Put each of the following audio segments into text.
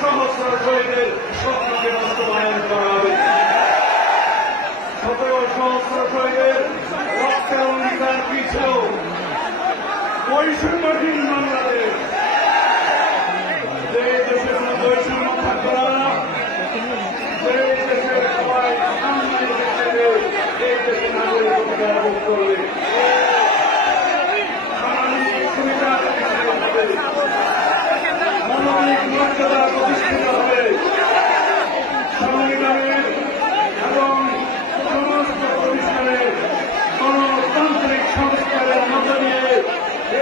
সহস্র শহীদের স্বপ্নকে বাস্তবায়ন করা হবে। শত সহস্র শহীদের রক্তের অঙ্গীকার কি ছিল? বৈষম্যহীন বাংলাদেশ। যে দেশে কোন বৈষম্য থাকবে না, যে দেশের সবাই সামনে দেশে এই দেশে নাগরিক অধিকার ভোগ করবে, সামাজিক সুবিধা হবে, মানবিক মর্যাদা প্রতিষ্ঠিত হবে, সংবিধানের এবং সমস্ত প্রতিষ্ঠানের গণতান্ত্রিক সংস্কারের মধ্য দিয়ে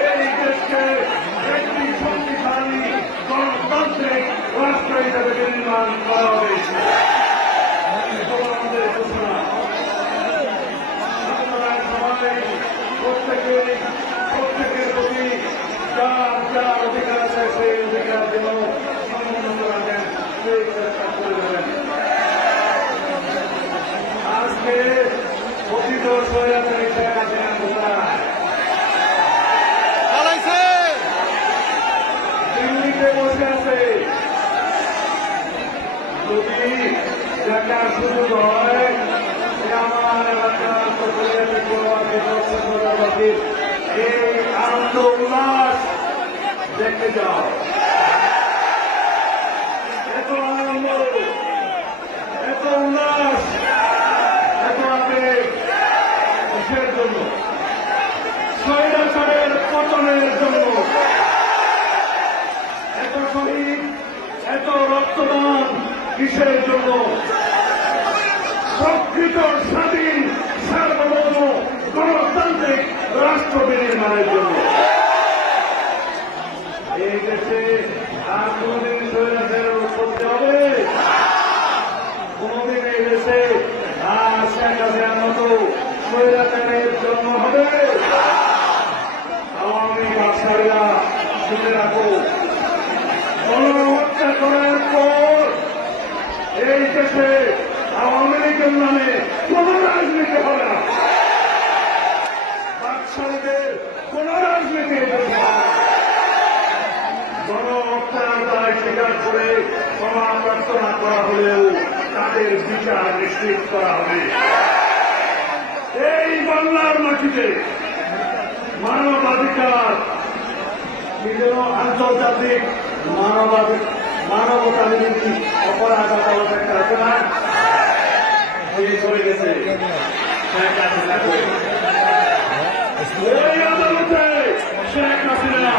এই দেশকে একটি শক্তিশালী গণতান্ত্রিক রাষ্ট্র হিসেবে নির্মাণ করা হবে। আমাদের ঘোষণা আপনারা সবাই প্রত্যেকের প্রতি যার যার অধিকার আছে সেই অধিকার যেন সমুন্নত রাখেন, সেই চেষ্টা করে দেবেন। আজকে অতীত স্বৈরাচারী শেখ হাসিনা কোথায়? দিল্লিতে বসে আছে। যদি দেখার সুযোগ হয়, আমার এলাকার প্রবাসীর এই আনন্দ উল্লাস দেখতে যাও। এত আনন্দ, এত উল্লাস, এত আবেগ কিসের জন্য? স্বৈরাচারের পতনের জন্য। এত শহীদ, এত রক্তদান কিসের জন্য? প্রকৃত স্বাধীন সার্বভৌম গণতান্ত্রিক রাষ্ট্র নির্মাণের জন্য। এই দেশে আর কোনদিন স্বৈরাচারের উৎপত্তি হবে? কোনদিন এই দেশে আর শেখ হাসিনার মতো স্বৈরাচারের জন্ম হবে? আওয়ামী বাদশাহীরা শুনে রাখো, গণহত্যা করার পর এই দেশে আওয়ামী লীগের নামে কোন রাজনীতি হবে না। বাদশাহীদের কোন রাজনীতি গণহত্যার দায় স্বীকার করে ক্ষমা প্রার্থনা করা হলেও তাদের বিচার নিশ্চিত করা হবে। এই বাংলার মাটিতে মানবাধিকার নিজের আন্তর্জাতিক মানবতা বিরোধী অপরাধ আদালত একটা আছে না, হয়ে গেছে। এই আদালতে শেখ হাসিনা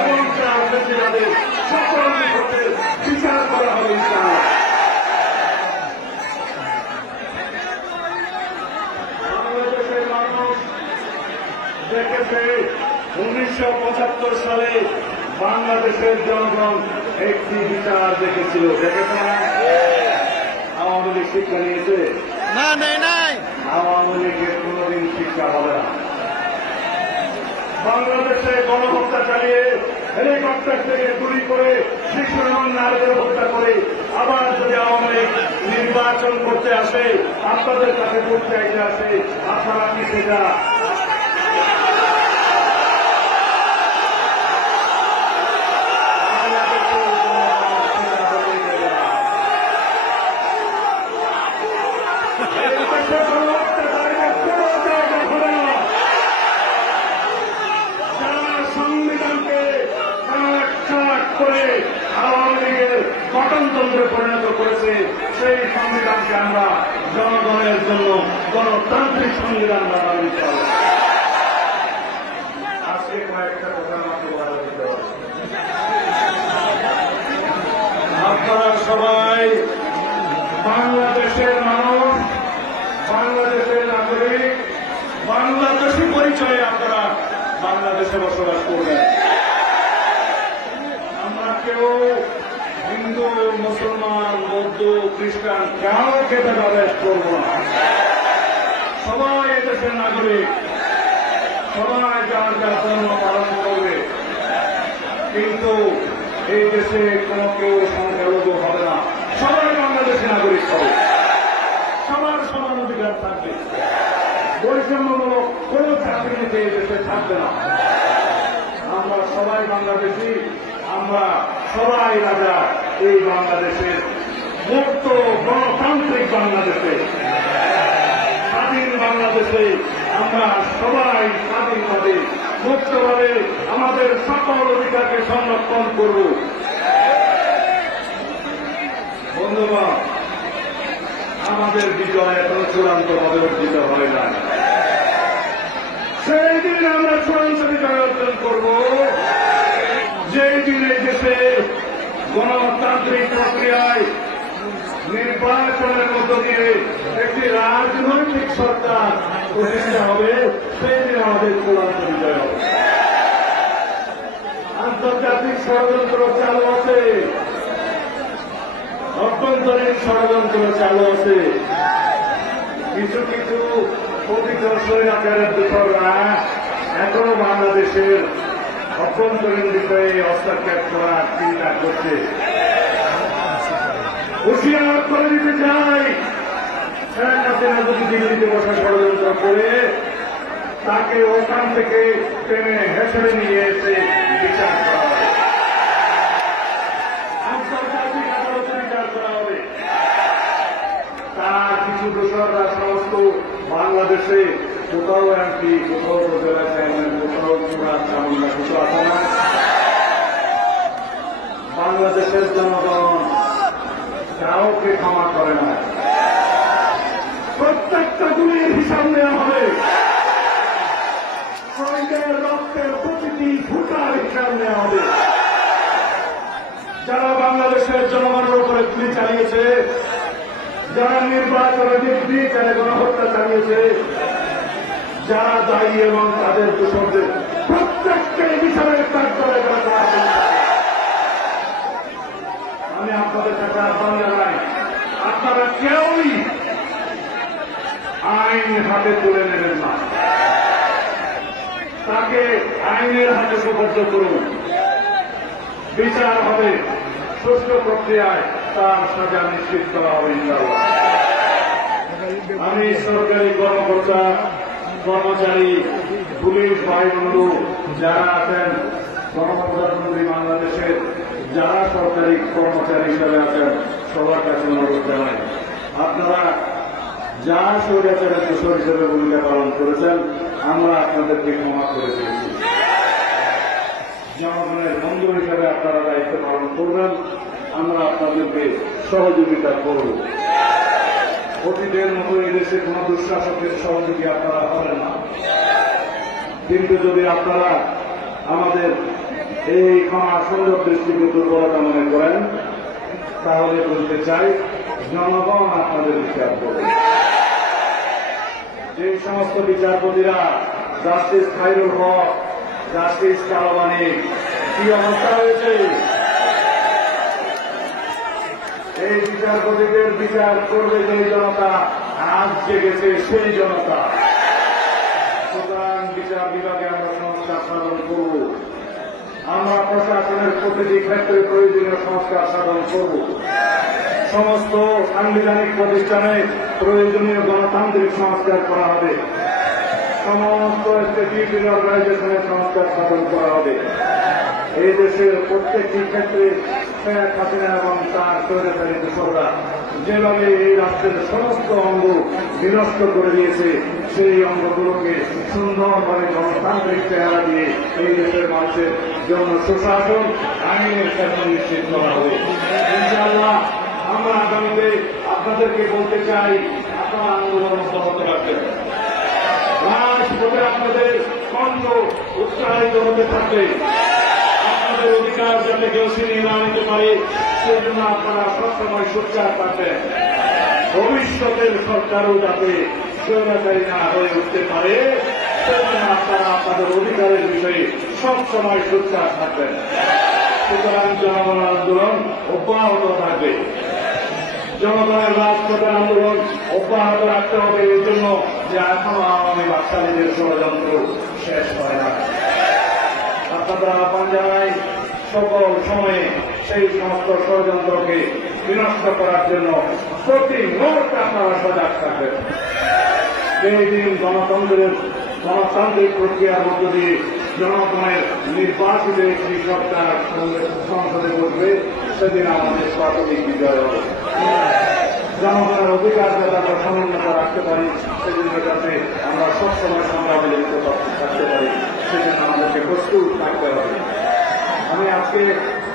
এবং তার ব্যক্তিবাদের সকল বিষয়ের বিচার করা হবে। বাংলাদেশের মানুষ দেখেছে 1975 সালে বাংলাদেশের জনগণ একটি বিচার দেখেছিল। দেখেছে না? আওয়ামী লীগ শিক্ষা নিয়েছে? না, নাই। আওয়ামী লীগের কোনদিন শিক্ষা হবে না। বাংলাদেশে গণহত্যা চালিয়ে হেলিকপ্টার থেকে গুলি করে শিশু এবং নারীদের হত্যা করে আবার যদি আওয়ামী লীগ নির্বাচন করতে আসে, আপনাদের কাছে ভোট চাইতে আসে, আপনারা কি সেটা সংবিধানকে করে আওয়ামী লীগের গঠনতন্ত্রে পরিণত করেছে, সেই সংবিধানকে আমরা জনগণের জন্য গণতান্ত্রিক সংবিধান বানাতে দিতে হবে। আজকে কয়েকটা কথা মাত্র বলা দিতে হবে। আপনারা সবাই বাংলাদেশের মানুষ, বাংলাদেশের নাগরিক, বাংলাদেশি পরিচয়ে আপনারা বাংলাদেশে বসবাস করবেন। আমরা কেউ হিন্দু, মুসলমান, বৌদ্ধ, খ্রিস্টান কাউকে ভেদাভেদ করব না। সবাই এদেশের নাগরিক, সবাই যার যার ধর্ম পালন করবে, কিন্তু এই দেশে কোন কেউ সংখ্যালঘু হবে না। সবাই বাংলাদেশে নাগরিক হবে, সবার সমান অধিকার থাকবে, বৈষম্যমূলক কোন চাকরিতে এই দেশে থাকবে না। আমরা সবাই বাংলাদেশি, আমরা সবাই রাজা, এই বাংলাদেশের মুক্ত গণতান্ত্রিক বাংলাদেশে, স্বাধীন বাংলাদেশে আমরা সবাই স্বাধীনভাবে মুক্তভাবে আমাদের সকল অধিকারকে সংরক্ষণ করব। বন্ধুগণ, আমাদের বিজয় এখনো চূড়ান্তভাবে অর্জিত হয় না। সেই দিন আমরা চূড়ান্ত বিজয় অর্জন করব যেই দিনে দেশে গণতান্ত্রিক প্রক্রিয়ায় নির্বাচনের মধ্য দিয়ে একটি রাজনৈতিক সরকার প্রতিষ্ঠা হবে। সেই দিন আমাদের চূড়ান্ত বিজয় হবে। আন্তর্জাতিক ষড়যন্ত্র চালু আছে, অভ্যন্তরীণ ষড়যন্ত্র চালু আছে। কিছু কিছু পতিত স্বৈরাচারের দূষণরা এখনো বাংলাদেশের অভ্যন্তরীণ বিষয়ে হস্তক্ষেপ করার চিন্তা করছে। হুঁশিয়ার করে দিতে চাই, শেখ হাসিনা যদি দিল্লিতে বসে ষড়যন্ত্র করে তাকে ওখান থেকে টেনে হেসড়ে নিয়ে এসে বিচার করা হবে, আন্তর্জাতিক আদালতে বিচার করা হবে। তার কিছু দোষররা সমস্ত বাংলাদেশে কোথাও এমপি, কোথাও উপজেলা চেয়ারম্যান, কোথাও চূড়ান্ত চামুন্ডা, কোথাও আছে না। বাংলাদেশের জনগণ কাউকে ক্ষমা করে না। প্রত্যেকটা গুলির হিসাব নেওয়া হবে, শহীদের রক্তের প্রতিটি ফুটার হিসাব নেওয়া হবে। যারা বাংলাদেশের জনগণের উপরে গুলি চালিয়েছে, যারা নির্বাচনে নির্বিচারে গণহত্যা চালিয়েছে, যারা দায়ী এবং তাদের দোষরদের প্রত্যেককে বিচারের কার্যালয়ে করা হবে। আমি আপনাদের কাছে আহ্বান জানাই, আপনারা কেউই আইন হাতে তুলে নেবেন না, তাকে আইনের হাতে সুপর্দ করুন। বিচার হবে, সুষ্ঠু প্রক্রিয়ায় তার সাজা নিশ্চিত করা হবে ইনশাআল্লাহ। আমি সরকারি কর্মকর্তা, কর্মচারী, পুলিশ ভাই বন্ধু যারা আছেন, গণপ্রজাতন্ত্রী বাংলাদেশের যারা সরকারি কর্মচারী হিসেবে আছেন, সবার কাছে অনুরোধ জানাই, আপনারা যা স্বৈরাচারের দোষর হিসেবে ভূমিকা পালন করেছেন, আমরা আপনাদেরকে ক্ষমা করে দিয়েছি। জনগণের বন্ধু হিসেবে আপনারা দায়িত্ব পালন করবেন, আমরা আপনাদেরকে সহযোগিতা করব। অতীতের মতো এই দেশে কোন দুঃশাসকের সহযোগী আপনারা হবেন না। কিন্তু যদি আপনারা আমাদের এই ক্ষমা সুন্দর দৃষ্টিকে দুর্বলতা মনে করেন, তাহলে বলতে চাই জনগণ আপনাদের বিচার করবে। যে সমস্ত বিচারপতিরা জাস্টিস খায়রুল হক, জাস্টিস কালাবানি কি অবস্থা হয়েছে, এই বিচারপতিদের বিচার করবে যে জনতা, আজ জেগেছে সেই জনতা। সুতরাং বিচার বিভাগে আমরা সংস্কার সাধন করব, আমরা প্রশাসনের প্রতিটি ক্ষেত্রে প্রয়োজনীয় সংস্কার সাধন করব। সমস্ত সাংবিধানিক প্রতিষ্ঠানে প্রয়োজনীয় গণতান্ত্রিক সংস্কার করা হবে, সমস্ত স্টেটিউশন অর্গানাইজেশনের সংস্কার সাধন করা হবে। এই দেশের প্রত্যেকটি ক্ষেত্রে শেখ হাসিনা এবং তার স্বৈরাচারী দোসররা যেভাবে এই রাষ্ট্রের সমস্ত অঙ্গ বিনষ্ট করে দিয়েছে, সেই অঙ্গগুলোকে সুন্দরভাবে গণতান্ত্রিক চেহারা দিয়ে এই দেশের মানুষের জন্য সুশাসন, আইনের শাসন নিশ্চিত করা হবে ইনশাআল্লাহ। আমরা আগামীতে আপনাদেরকে বলতে চাই, আপনারা আন্দোলন অব্যাহত রাখবেন, রাজপথে আপনাদের কণ্ঠ উৎসাহিত হতে থাকবে। আপনাদের অধিকার যাতে কেউ ছিনিয়ে না নিতে পারে, সেই জন্য আপনারা সবসময় সোচ্চার থাকবেন। ভবিষ্যতের সরকারও যাতে স্বৈরাচারী না হয়ে উঠতে পারে, সেজন্য আপনারা আপনাদের অধিকারের বিষয়ে সবসময় সোচ্চার থাকবেন। সুতরাং জনগণ আন্দোলন অব্যাহত থাকবে, জনগণের রাজপথের আন্দোলন অব্যাহত রাখতে হবে, এই জন্য যে এখনো আওয়ামী বাকশালীদের ষড়যন্ত্র শেষ হয় না। আপনারা আহ্বান জানাই, সকল সময়ে সেই সমস্ত ষড়যন্ত্রকে বিনষ্ট করার জন্য প্রতি মুহূর্তে আপনারা সজাগ থাকবেন। সেই দিন গণতান্ত্রিক প্রক্রিয়ার মধ্য দিয়ে জনগণের নির্বাচিত একটি সরকার সংসদে বসবে, সেদিন আমাদের প্রাথমিক বিজয় হবে। জনগণের অধিকার যাতে আমরা সমুন্নত রাখতে পারি, সেজন্য যাতে আমরা সবসময় সংগ্রামে লিপ্ত থাকতে পারি, সেজন্য আমাদেরকে প্রস্তুত থাকতে হবে। আমি আজকে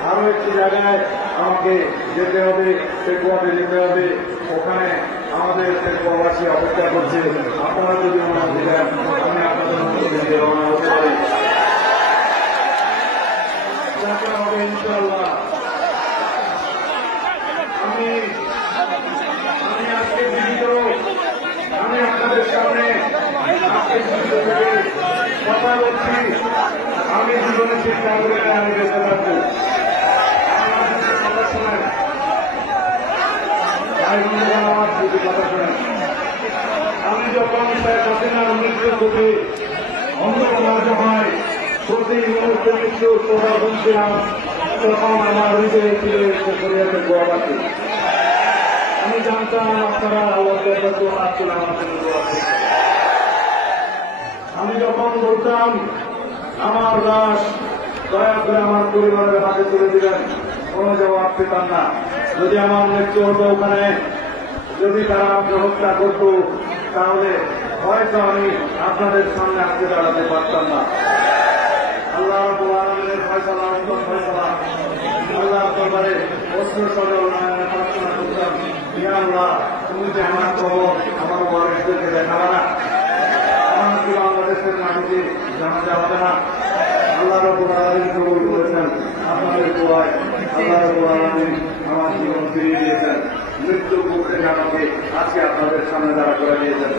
আরো একটি জায়গায় আমাকে যেতে হবে, পেকুয়াতে যেতে হবে। ওখানে আমাদের পেকুয়াবাসী অপেক্ষা করছে। আপনারা যদি অনুমতি দেন, আমি আপনাদের মধ্যে রওনা হতে পারি। যাতে হবে ইনশাআল্লাহ। আমি আজকে জীবিত, আমি আপনাদের সামনে আজকে জীবিত থেকে কথা বলছি। আমি জীবনে চিন্তা করে আমি যেতে পারবো। কথা শোনেন ভাই বন্ধুগণ, আমার যদি কথা শোনেন, আমি যখন শেখ হাসিনার মৃত্যুর প্রতি অন্ধকার হয়, প্রতি মুহূর্তে মৃত্যুর কথা শুনছিলাম, তখন আমার হৃদয়ে ছিল শরীরের গোয়াবাসী। আমি জানতাম আপনারা আল্লাহ আসছিল আমাদের দোয়া থেকে। আমি যখন বলতাম আমার লাশ দয়া করে আমার পরিবারের হাতে তুলে দিলেন, কোন জবাব পেতাম না। যদি আমার মৃত্যু হতো ওখানে, যদি তারা আমাকে হত্যা করত, তাহলে হয়তো আমি আপনাদের সামনে আজকে দাঁড়াতে পারতাম না। আল্লাহ রাব্বুল আলামিনের ফয়সালা, উত্তম ফয়সালা, আল্লাহ দরবারে অস্ত্র সজল নয়নে প্রার্থনা করতাম, ইয়া আল্লাহ, তুমি যে আমার কবর আমার ওয়ারিসদেরকে দেখাবা না, আমার কি বাংলাদেশের মাটিতে জানাজা হবে না? আল্লাহ রাব্বুল আলামিন কবুল করেছেন আপনাদের দোয়ায়। আল্লাহ রাব্বুল আলামিন আমার জীবন ফিরিয়ে দিয়েছেন, মৃত্যু মুখে জানাবে আজকে আপনাদের সামনে দাঁড়া করে দিয়েছেন।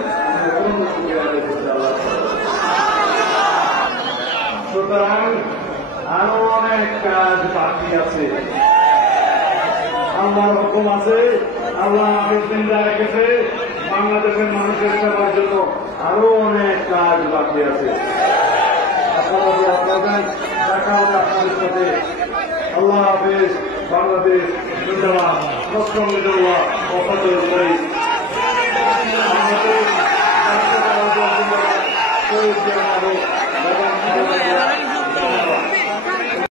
সুতরাং আরো অনেক কাজ বাকি আছে। আল্লাহর হুকুম আছে, আল্লাহ আমাকে চিন্তা রেখেছে বাংলাদেশের মানুষের সেবার জন্য আরো অনেক কাজ বাকি আছে। আপনারা দোয়া করবেন। দেখা হবে আপনাদের সাথে। আল্লাহ হাফেজ। বাংলাদেশ জিন্দাবাদ। মুসলিম জিন্দাবাদ।